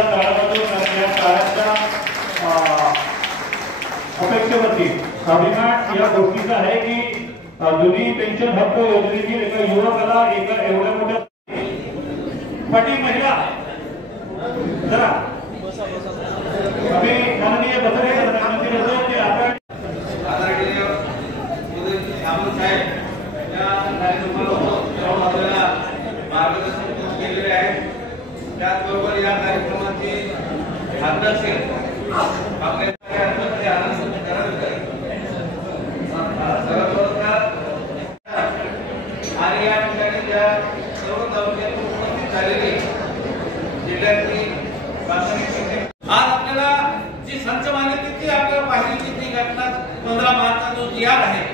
या काळापासून या काळाच्या अपेक्षेवरती अभिमान या गोष्टीचा आहे की जुनी पेन्शन हक्क योजनेतील एका युवकाला एका एवढ्या मोठ्या पाटी महिला जरा आम्ही माननीय बसरे प्रधानमंत्री होतो ते आपण आदरणीय उदयजी सामंत साहेब या कार्यक्रमाला आपल्याला मार्गदर्शन केलेले आहे। त्याचबरोबर या कार्यक्रमाचे अध्यक्ष आपले आणि या ठिकाणी ज्या सर्व तालुक्यातून उपस्थित झालेले जिल्ह्यातली आज आपल्याला जी संच मान्यतेची आपल्याला पाहिलेली ती घटना 15 मार्चचा जो जी आर आहे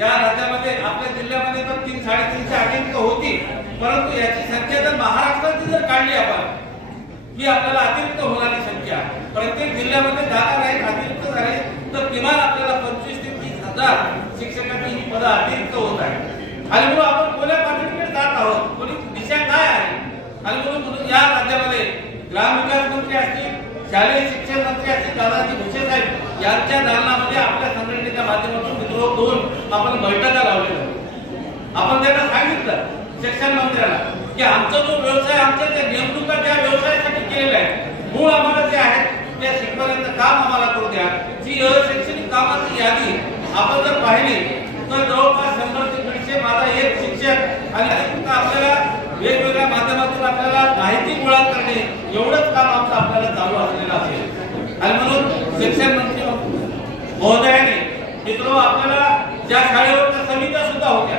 या राज्यामध्ये आपल्या जिल्ह्यामध्ये तर 3-350 अटेम्प्ट होती, परंतु याची संख्या जर महाराष्ट्राची जर काढली आपण ही आपल्याला अतिरिक्त होणारी संख्या प्रत्येक जिल्ह्यामध्ये जागा राहील अतिरिक्त झाले तर किमान आपल्याला 25 ते 30 हजार शिक्षकांची ही पदं अतिरिक्त होत आहे। आणि म्हणून आपण कोण्या पातळीकडे जात आहोत, कोणी दिशा काय आहे आणि म्हणून या राज्यामध्ये ग्रामविकास मंत्री असतील, शालेय शिक्षण मंत्री असतील दादाजी भुसे साहेब यांच्या दालनामध्ये आपल्या संघटनेच्या माध्यमातून मित्र दोन आपण बैठका लावलेल्या आपण त्यांना सांगितलं शिक्षण मंत्र्यांना की आमचा जो व्यवसाय आमच्या त्या नेमणुका ज्या व्यवसायासाठी केलेल्या आहेत मूळ आम्हाला जे आहेत त्या शिकवण्याचं काम आम्हाला करू द्या। जी अशैक्षणिक कामाची यादी आपण जर पाहिली तर जवळपास 100 ते 150 माझा एक शिक्षक आणि आपल्याला वेगवेगळ्या माध्यमातून आपल्याला माहिती गोळा करणे एवढंच काम आमचं आपल्याला चालू असलेलं असेल। आणि म्हणून शिक्षण मंत्री महोदयाने मित्रो आपल्याला ज्या शाळेवरच्या समित्या सुद्धा होत्या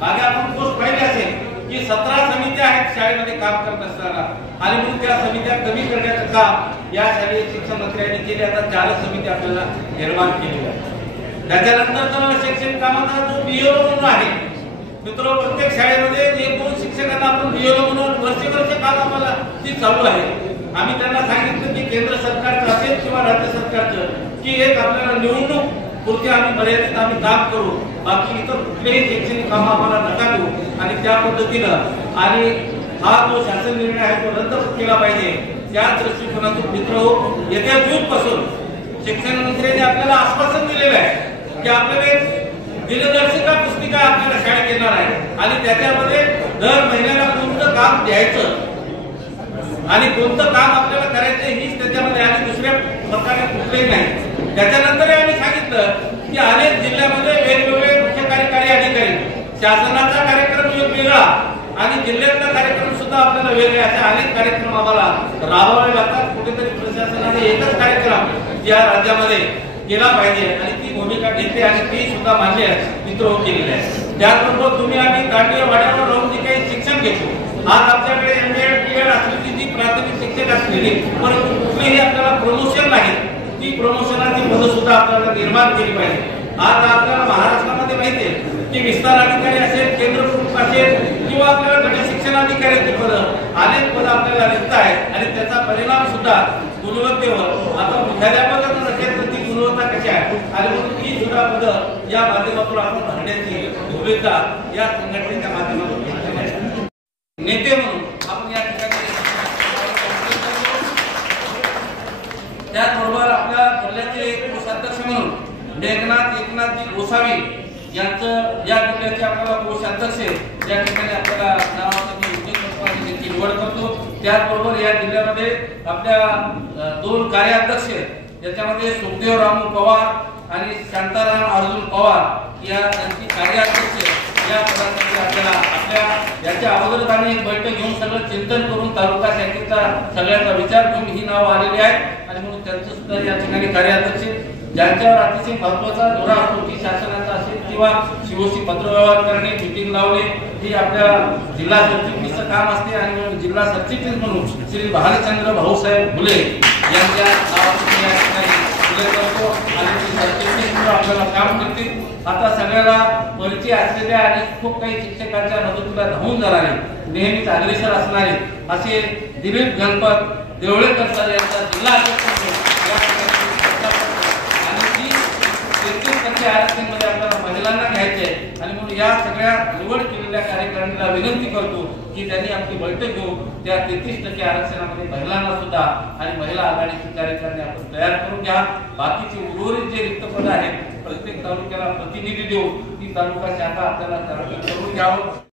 मागे आपण पोस्ट पाहिली असेल की 17 समित्या आहेत शाळेमध्ये काम करत असताना आणि म्हणून त्या समित्या कमी करण्याचं काम या शालेय शिक्षण मंत्र्यांनी केले। आता 4 समित्या आपल्याला निर्माण केलेल्या आहेत। त्याच्यानंतर शैक्षणिक कामाचा जो बीओ म्हणून आहे मित्र प्रत्येक शाळेमध्ये 1-2 शिक्षकांना आपण बीओ म्हणून वर्ष काम आम्हाला ती चालू आहे। आम्ही त्यांना सांगितलं की केंद्र सरकारचं असेल किंवा राज्य सरकारचं की एक आपल्याला निवडणूक पुरते आम्ही मर्यादित आम्ही काम करू, बाकी इतर कुठलेही शैक्षणिक काम आम्हाला नका देऊ आणि त्या पद्धतीनं आणि हा जो शासन निर्णय आहे तो रद्द केला पाहिजे। त्याच दृष्टिकोनातून मित्र येत्या जून पासून शिक्षण मंत्र्यांनी आपल्याला आश्वासन दिलेलं आहे की आपल्याला दिनदर्शिका पुस्तिका आपल्याला शाळेत येणार आहे आणि त्याच्यामध्ये दर महिन्याला कोणतं काम द्यायचं आणि कोणतं काम आपल्याला करायचं हीच त्याच्यामध्ये आणि दुसऱ्या प्रकारे कुठलेही नाही। त्याच्यानंतर आम्ही सांगितलं की अनेक जिल्ह्यामध्ये वेगवेगळे मुख्य कार्यकारी अधिकारी शासनाचा कार्यक्रम वेगवेगळा आणि जिल्ह्यातला कार्यक्रम सुद्धा आपल्याला वेगळे असे अनेक कार्यक्रम आम्हाला राबवावे लागतात। कुठेतरी प्रशासनाने एकच कार्यक्रम या राज्यामध्ये केला पाहिजे आणि ती भूमिका घेतली आणि ती सुद्धा मान्य मित्र केलेली आहे। त्याचबरोबर तुम्ही आम्ही दांडीवर वाड्यावर राहून जे काही शिक्षण घेतो आज आपल्याकडे MA BEd असलेली जी प्राथमिक शिक्षक असलेली परंतु कुठलीही आपल्याला प्रमोशन नाही ती प्रमोशनाची पदं सुद्धा आपल्याला निर्माण केली पाहिजे। आज आपल्याला महाराष्ट्रामध्ये माहिती आहे की विस्तार अधिकारी असेल, केंद्र प्रमुख असेल किंवा आपल्याला गट शिक्षणाधिकाऱ्याची पदं अनेक पदं आपल्याला रिक्त आहेत आणि त्याचा परिणाम सुद्धा गुणवत्तेवर आता मुख्याध्यापकांना नसेल तर ती गुणवत्ता कशी आहे आणि म्हणून ही सुद्धा पदं या माध्यमातून आपण भरण्याची भूमिका या संघटनेच्या माध्यमातून घेतलेली आहे। नेते म्हणून आपण या ठिकाणी त्याचबरोबर आपल्या जिल्ह्याचे कोषाध्यक्ष म्हणून मेघनाथ एकनाथजी गोसावी यांचं या जिल्ह्याचे आपल्याला कोषाध्यक्ष या ठिकाणी आपल्याला नावाची निवड करतो। त्याचबरोबर या जिल्ह्यामध्ये आपल्या 2 कार्याध्यक्ष याच्यामध्ये सुखदेव रामू पवार आणि शांताराम अर्जुन पवार या त्यांची कार्याध्यक्ष या पदासाठी आपल्याला आपल्या याच्या अगोदरच आम्ही एक बैठक घेऊन सगळं चिंतन करून तालुका शाखेचा सगळ्यांचा विचार करून ही नाव आलेली आहेत आणि म्हणून त्यांचं सुद्धा या ठिकाणी कार्याध्यक्ष ज्यांच्यावर अतिशय महत्वाचा धोरा असतो की शासनाचा असेल किंवा शिवोशी पत्रव्यवहार करणे, मीटिंग लावणे ही आपल्या जिल्हा सरचिटणीचं काम असते आणि जिल्हा सरचिटणीस म्हणून श्री भालचंद्र भाऊसाहेब फुले यांच्या नावातून या ठिकाणी करतो आणि सरचिटणीस म्हणून आपल्याला काम करतील। आता सगळ्याला परिचय असलेल्या आणि खूप काही शिक्षकांच्या मदतीला धावून जाणारे नेहमीच अग्रेसर असणारे असे दिलीप गणपत देवळेकर सर यांचा जिल्हा आरक्षणमध्ये आपल्याला महिलांना घ्यायचे आणि म्हणून या सगळ्या निवड केलेल्या कार्यकारिणीला विनंती करतो की त्यांनी आपली बैठक घेऊन त्या 33% आरक्षणामध्ये महिलांना सुद्धा शाखा आणि महिला आघाडीची कार्यकारिणी आपण तयार करून घ्या. बाकीचे उर्वरित जे रिक्त पद आहेत प्रत्येक तालुक्याला प्रतिनिधी देऊन ती तालुका शाखा आपल्याला करून घ्यावं.